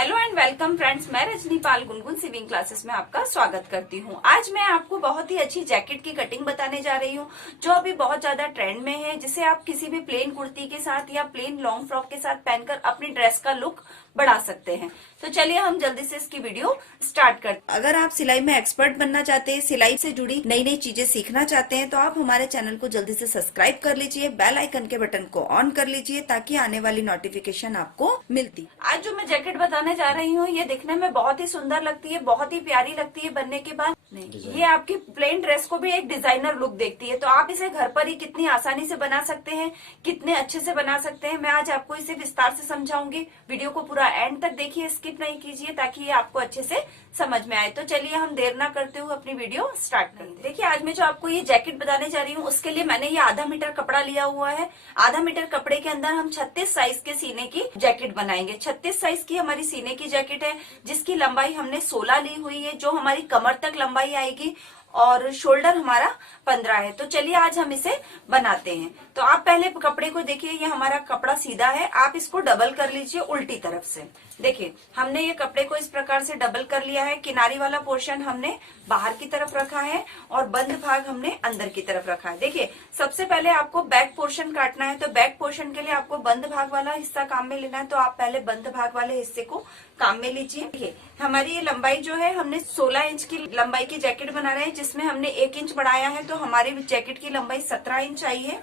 Hello and welcome friends, मैं रजनी पाल गुनगुन सिविंग classes में आपका स्वागत करती हूँ। आज मैं आपको बहुत ही अच्छी जैकेट की कटिंग बताने जा रही हूँ जो अभी बहुत ज्यादा ट्रेंड में है, जिसे आप किसी भी प्लेन कुर्ती के साथ या प्लेन लॉन्ग फ्रॉक के साथ पहनकर अपनी ड्रेस का लुक बढ़ा सकते हैं। तो चलिए हम जल्दी से इसकी वीडियो स्टार्ट करते हैं। अगर आप सिलाई में एक्सपर्ट बनना चाहते हैं, सिलाई से जुड़ी नई नई चीजें सीखना चाहते हैं, तो आप हमारे चैनल को जल्दी से सब्सक्राइब कर लीजिए, बेल आइकन के बटन को ऑन कर लीजिए ताकि आने वाली नोटिफिकेशन आपको मिलती। आज जो मैं जैकेट बताने जा रही हूँ ये दिखने में बहुत ही सुंदर लगती है, बहुत ही प्यारी लगती है बनने के बाद। नहीं, ये आपकी प्लेन ड्रेस को भी एक डिजाइनर लुक देती है। तो आप इसे घर पर ही कितनी आसानी से बना सकते हैं, कितने अच्छे से बना सकते हैं, मैं आज आपको इसे विस्तार से समझाऊंगी। वीडियो को पूरा एंड तक देखिए, स्किप नहीं कीजिए ताकि ये आपको अच्छे से समझ में आए। तो चलिए हम देर ना करते हुए अपनी वीडियो स्टार्ट करते हैं। देखिए, आज मैं जो आपको ये जैकेट बताने जा रही हूँ उसके लिए मैंने ये आधा मीटर कपड़ा लिया हुआ है। आधा मीटर कपड़े के अंदर हम 36 साइज के सीने की जैकेट बनाएंगे। 36 साइज की हमारी सीने की जैकेट है जिसकी लंबाई हमने 16 ली हुई है, जो हमारी कमर तक लंबाई आएगी और शोल्डर हमारा 15 है। तो चलिए आज हम इसे बनाते हैं। तो आप पहले कपड़े को देखिए, ये हमारा कपड़ा सीधा है, आप इसको डबल कर लीजिए उल्टी तरफ से। देखिए, हमने ये कपड़े को इस प्रकार से डबल कर लिया है। किनारी वाला पोर्शन हमने बाहर की तरफ रखा है और बंद भाग हमने अंदर की तरफ रखा है। देखिए, सबसे पहले आपको बैक पोर्शन काटना है, तो बैक पोर्शन के लिए आपको बंद भाग वाला हिस्सा काम में लेना है। तो आप पहले बंद भाग वाले हिस्से को काम में लीजिए। देखिए, हमारी ये लंबाई जो है, हमने 16 इंच की लंबाई की जैकेट बना रहे हैं जिसमें हमने 1 इंच बढ़ाया है, तो हमारी जैकेट की लंबाई 17 इंच आई है।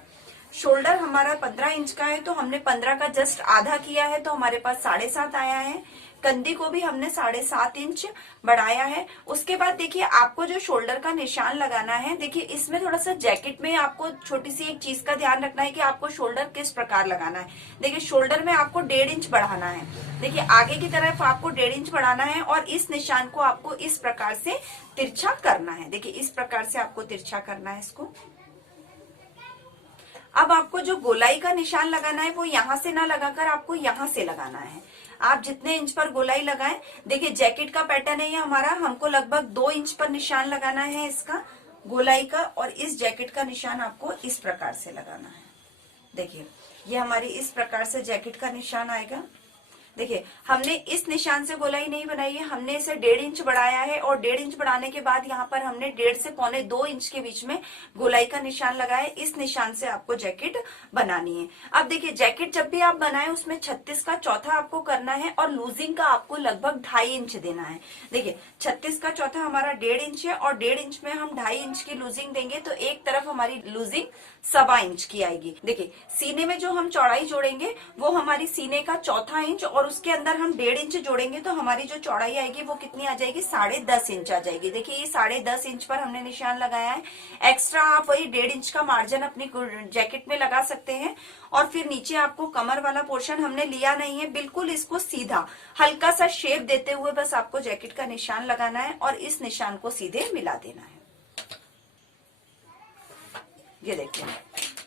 शोल्डर हमारा 15 इंच का है, तो हमने 15 का जस्ट आधा किया है, तो हमारे पास 7.5 आया है। कंधी को भी हमने 7.5 इंच बढ़ाया है। उसके बाद देखिए, आपको जो शोल्डर का निशान लगाना है, देखिए इसमें थोड़ा सा जैकेट में आपको छोटी सी एक चीज का ध्यान रखना है कि आपको शोल्डर किस प्रकार लगाना है। देखिए, शोल्डर में आपको 1.5 इंच बढ़ाना है। देखिए, आगे की तरफ आपको 1.5 इंच बढ़ाना है और इस निशान को आपको इस प्रकार से तिरछा करना है। देखिए, इस प्रकार से आपको तिरछा करना है इसको। अब आपको जो गोलाई का निशान लगाना है वो यहाँ से ना लगाकर आपको यहाँ से लगाना है। आप जितने इंच पर गोलाई लगाएं, देखिए जैकेट का पैटर्न है ये हमारा, हमको लगभग 2 इंच पर निशान लगाना है इसका गोलाई का, और इस जैकेट का निशान आपको इस प्रकार से लगाना है। देखिए, ये हमारी इस प्रकार से जैकेट का निशान आएगा। देखिए, हमने इस निशान से गोलाई नहीं बनाई है, हमने इसे 1.5 इंच बढ़ाया है और 1.5 इंच बढ़ाने के बाद यहाँ पर हमने 1.5 से 1.25 इंच के बीच में गोलाई का निशान लगाया है। इस निशान से आपको जैकेट बनानी है। अब देखिए, जैकेट जब भी आप बनाए उसमें 36 का चौथा आपको करना है और लूजिंग का आपको लगभग 2.5 इंच देना है। देखिए, 36 का चौथा हमारा 1.5 इंच है और 1.5 इंच में हम 2.5 इंच की लूजिंग देंगे, तो एक तरफ हमारी लूजिंग 1.25 इंच की आएगी। देखिए, सीने में जो हम चौड़ाई जोड़ेंगे वो हमारी सीने का चौथा इंच और उसके अंदर हम 1.5 इंच जोड़ेंगे, तो हमारी जो चौड़ाई आएगी वो कितनी आ जाएगी, 10.5 इंच आ जाएगी। देखिए, ये 10.5 इंच पर हमने निशान लगाया है। एक्स्ट्रा आप वही 1.5 इंच का मार्जिन अपनी जैकेट में लगा सकते हैं। और फिर नीचे आपको कमर वाला पोर्शन हमने लिया नहीं है, बिल्कुल इसको सीधा हल्का सा शेप देते हुए बस आपको जैकेट का निशान लगाना है और इस निशान को सीधे मिला देना है। ये देखिए,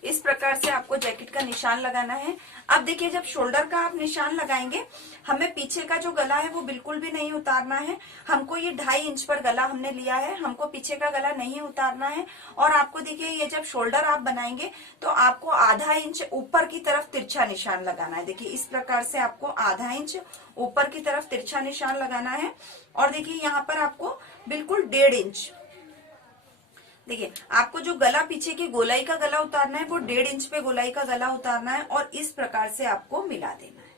इस प्रकार से आपको जैकेट का निशान लगाना है। अब देखिए, जब शोल्डर का आप निशान लगाएंगे, हमें पीछे का जो गला है वो बिल्कुल भी नहीं उतारना है। हमको ये 2.5 इंच पर गला हमने लिया है, हमको पीछे का गला नहीं उतारना है। और आपको देखिए, ये जब शोल्डर आप बनाएंगे तो आपको आधा इंच ऊपर की तरफ तिरछा निशान लगाना है। देखिए, इस प्रकार से आपको आधा इंच ऊपर की तरफ तिरछा निशान लगाना है। और देखिए, यहाँ पर आपको बिल्कुल 1.5 इंच, देखिए आपको जो गला पीछे की गोलाई का गला उतारना है वो 1.5 इंच पे गोलाई का गला उतारना है और इस प्रकार से आपको मिला देना है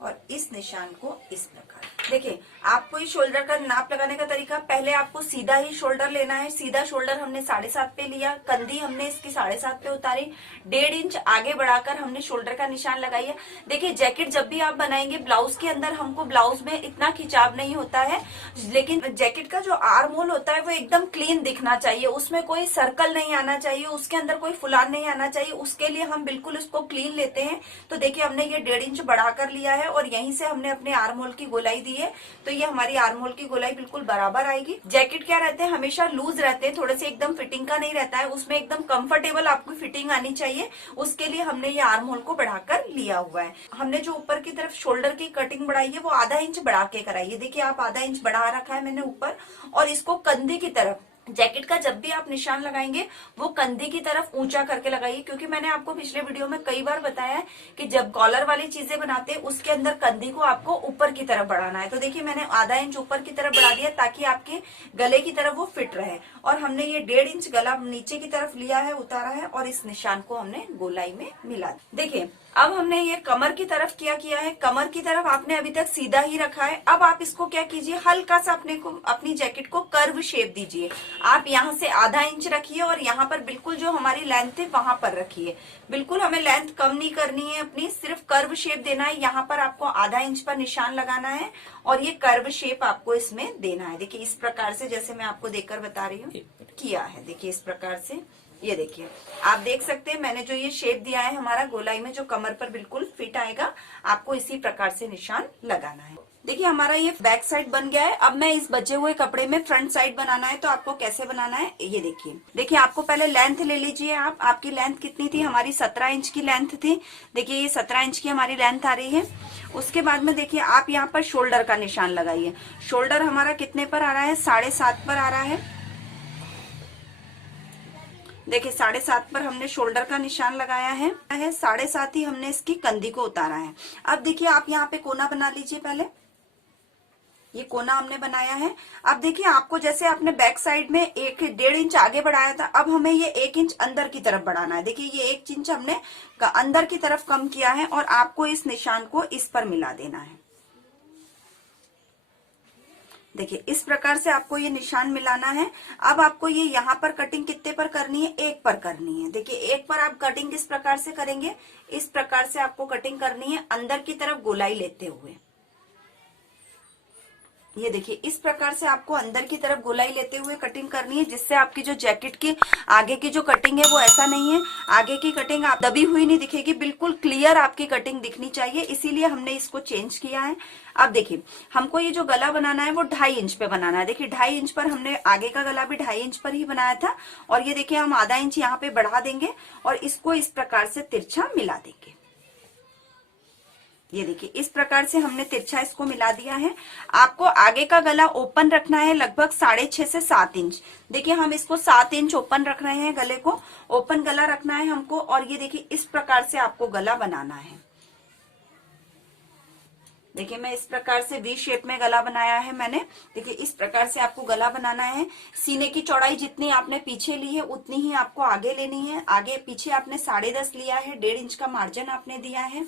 और इस निशान को इस प्रकार। देखिए, आपको इस शोल्डर का नाप लगाने का तरीका, पहले आपको सीधा ही शोल्डर लेना है। सीधा शोल्डर हमने 7.5 पे लिया, कंधी हमने इसकी 7.5 पे उतारी, 1.5 इंच आगे बढ़ाकर हमने शोल्डर का निशान लगाई है। देखिए, जैकेट जब भी आप बनाएंगे, ब्लाउज के अंदर हमको ब्लाउज में इतना खिंचाव नहीं होता है, लेकिन जैकेट का जो आर्म होल होता है वो एकदम क्लीन दिखना चाहिए, उसमें कोई सर्कल नहीं आना चाहिए, उसके अंदर कोई फुलान नहीं आना चाहिए। उसके लिए हम बिल्कुल उसको क्लीन लेते हैं। तो देखिए, हमने ये 1.5 इंच बढ़ाकर लिया है और यहीं से हमने अपने आर्म होल की गोलाई दी है, तो ये हमारी आर्म होल की गोलाई बिल्कुल बराबर आएगी। जैकेट क्या रहते हैं, हमेशा लूज रहते हैं, थोड़े से एकदम फिटिंग का नहीं रहता है, उसमें एकदम कंफर्टेबल आपको फिटिंग आनी चाहिए। उसके लिए हमने ये आर्म होल को बढ़ाकर लिया हुआ है। हमने जो ऊपर की तरफ शोल्डर की कटिंग बढ़ाई है वो आधा इंच बढ़ा के कराई है। देखिए, आप आधा इंच बढ़ा रखा है मैंने ऊपर, और इसको कंधे की तरफ जैकेट का जब भी आप निशान लगाएंगे वो कंधे की तरफ ऊंचा करके लगाइए, क्योंकि मैंने आपको पिछले वीडियो में कई बार बताया है कि जब कॉलर वाली चीजें बनाते हैं उसके अंदर कंधे को आपको ऊपर की तरफ बढ़ाना है। तो देखिए मैंने आधा इंच ऊपर की तरफ बढ़ा दिया ताकि आपके गले की तरफ वो फिट रहे। और हमने ये 1.5 इंच गला नीचे की तरफ लिया है, उतारा है, और इस निशान को हमने गोलाई में मिला दिया। देखिए अब हमने ये कमर की तरफ क्या किया है, कमर की तरफ आपने अभी तक सीधा ही रखा है। अब आप इसको क्या कीजिए, हल्का सा अपनी जैकेट को कर्व शेप दीजिए। आप यहाँ से आधा इंच रखिए और यहाँ पर बिल्कुल जो हमारी लेंथ है वहां पर रखिए। बिल्कुल हमें लेंथ कम नहीं करनी है अपनी, सिर्फ कर्व शेप देना है। यहाँ पर आपको आधा इंच पर निशान लगाना है और ये कर्व शेप आपको इसमें देना है। देखिए इस प्रकार से, जैसे मैं आपको देखकर बता रही हूँ किया है। देखिए इस प्रकार से, ये देखिए आप देख सकते हैं मैंने जो ये शेप दिया है हमारा गोलाई में, जो कमर पर बिल्कुल फिट आएगा, आपको इसी प्रकार से निशान लगाना है। देखिए हमारा ये बैक साइड बन गया है। अब मैं इस बचे हुए कपड़े में फ्रंट साइड बनाना है। तो आपको कैसे बनाना है ये देखिए आपको पहले लेंथ ले लीजिए। आपकी लेंथ कितनी थी, हमारी 17 इंच की लेंथ थी। देखिए ये 17 इंच की हमारी लेंथ आ रही है। उसके बाद में देखिए आप यहाँ पर शोल्डर का निशान लगाइए। शोल्डर हमारा कितने पर आ रहा है, 7.5 पर आ रहा है। देखिए 7.5 पर हमने शोल्डर का निशान लगाया है। 7.5 ही हमने इसकी कंधी को उतारा है। अब देखिए आप यहाँ पे कोना बना लीजिए। पहले ये कोना हमने बनाया है। अब देखिए आपको जैसे आपने बैक साइड में 1.5 इंच आगे बढ़ाया था, अब हमें ये 1 इंच अंदर की तरफ बढ़ाना है। देखिए ये 1 इंच हमने अंदर की तरफ कम किया है और आपको इस निशान को इस पर मिला देना है। देखिए इस प्रकार से आपको ये निशान मिलाना है। अब आपको ये यहाँ पर कटिंग कितने पर करनी है, 1 पर करनी है। देखिए 1 पर आप कटिंग किस प्रकार से करेंगे, इस प्रकार से आपको कटिंग करनी है अंदर की तरफ गोलाई लेते हुए। ये देखिए इस प्रकार से आपको अंदर की तरफ गोलाई लेते हुए कटिंग करनी है, जिससे आपकी जो जैकेट की आगे की जो कटिंग है वो ऐसा नहीं है, आगे की कटिंग आप दबी हुई नहीं दिखेगी, बिल्कुल क्लियर आपकी कटिंग दिखनी चाहिए। इसीलिए हमने इसको चेंज किया है। अब देखिए हमको ये जो गला बनाना है वो 2.5 इंच पे बनाना है। देखिए 2.5 इंच पर हमने आगे का गला भी 2.5 इंच पर ही बनाया था। और ये देखिए हम आधा इंच यहाँ पे बढ़ा देंगे और इसको इस प्रकार से तिरछा मिला देंगे। ये देखिए इस प्रकार से हमने तिरछा इसको मिला दिया है। आपको आगे का गला ओपन रखना है लगभग 6.5 से 7 इंच। देखिए हम इसको 7 इंच ओपन रख रहे हैं, गले को ओपन गला रखना है हमको। और ये देखिए इस प्रकार से आपको गला बनाना है। देखिए मैं इस प्रकार से वी शेप में गला बनाया है मैंने। देखिए इस प्रकार से आपको गला बनाना है। सीने की चौड़ाई जितनी आपने पीछे ली है उतनी ही आपको आगे लेनी है। आगे पीछे आपने 10.5 लिया है, 1.5 इंच का मार्जिन आपने दिया है।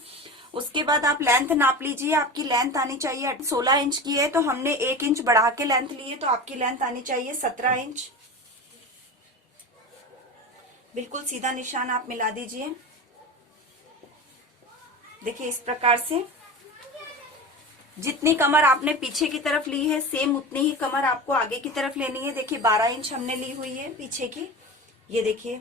उसके बाद आप लेंथ नाप लीजिए। आपकी लेंथ आनी चाहिए 16 इंच की है, तो हमने 1 इंच बढ़ा के लेंथ ली है, तो आपकी लेंथ आनी चाहिए 17 इंच। बिल्कुल सीधा निशान आप मिला दीजिए। देखिए इस प्रकार से जितनी कमर आपने पीछे की तरफ ली है सेम उतनी ही कमर आपको आगे की तरफ लेनी है। देखिए 12 इंच हमने ली हुई है पीछे की। ये देखिए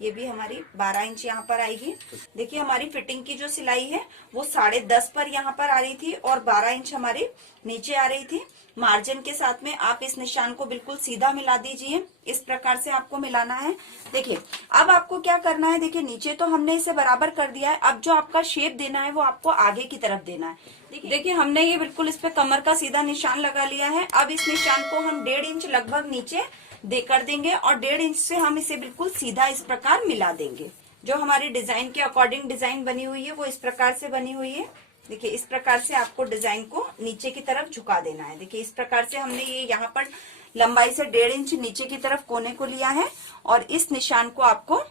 ये भी हमारी 12 इंच यहाँ पर आएगी। देखिए हमारी फिटिंग की जो सिलाई है वो 10.5 पर यहाँ पर आ रही थी और 12 इंच हमारी नीचे आ रही थी। मार्जिन के साथ में आप इस निशान को बिल्कुल सीधा मिला दीजिए। इस प्रकार से आपको मिलाना है। देखिए अब आपको क्या करना है, देखिए नीचे तो हमने इसे बराबर कर दिया है। अब जो आपका शेप देना है वो आपको आगे की तरफ देना है। देखिए हमने ये बिल्कुल इस पे कमर का सीधा निशान लगा लिया है। अब इस निशान को हम 1.5 इंच लगभग नीचे देकर देंगे और 1.5 इंच से हम इसे बिल्कुल सीधा इस प्रकार मिला देंगे। जो हमारी डिजाइन के अकॉर्डिंग डिजाइन बनी हुई है वो इस प्रकार से बनी हुई है। देखिए इस प्रकार से आपको डिजाइन को नीचे की तरफ झुका देना है। देखिए इस प्रकार से हमने ये यहाँ पर लंबाई से 1.5 इंच नीचे की तरफ कोने को लिया है और इस निशान को आपको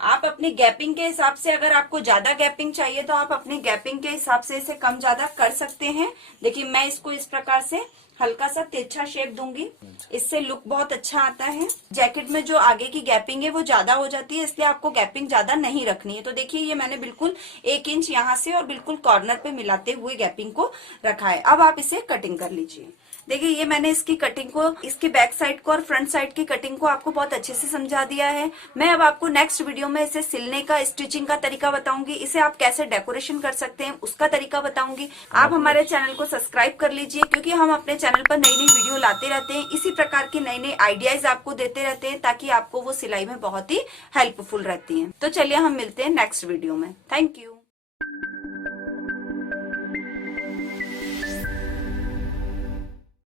आप अपनी गैपिंग के हिसाब से, अगर आपको ज्यादा गैपिंग चाहिए तो आप अपनी गैपिंग के हिसाब से इसे कम ज्यादा कर सकते हैं। देखिए मैं इसको इस प्रकार से हल्का सा तिरछा शेप दूंगी, इससे लुक बहुत अच्छा आता है। जैकेट में जो आगे की गैपिंग है वो ज्यादा हो जाती है, इसलिए आपको गैपिंग ज्यादा नहीं रखनी है। तो देखिए ये मैंने बिल्कुल 1 इंच यहाँ से और बिल्कुल कॉर्नर पे मिलाते हुए गैपिंग को रखा है। अब आप इसे कटिंग कर लीजिए। देखिए ये मैंने इसकी कटिंग को, इसकी बैक साइड को और फ्रंट साइड की कटिंग को आपको बहुत अच्छे से समझा दिया है। मैं अब आपको नेक्स्ट वीडियो में इसे सिलने का, स्टिचिंग का तरीका बताऊंगी। इसे आप कैसे डेकोरेशन कर सकते हैं उसका तरीका बताऊंगी। आप हमारे चैनल को सब्सक्राइब कर लीजिए, क्योंकि हम अपने चैनल पर नई नई वीडियो लाते रहते हैं। इसी प्रकार के नए नए आइडियाज आपको देते रहते हैं, ताकि आपको वो सिलाई में बहुत ही हेल्पफुल रहती है। तो चलिए हम मिलते हैं नेक्स्ट वीडियो में। Thank you.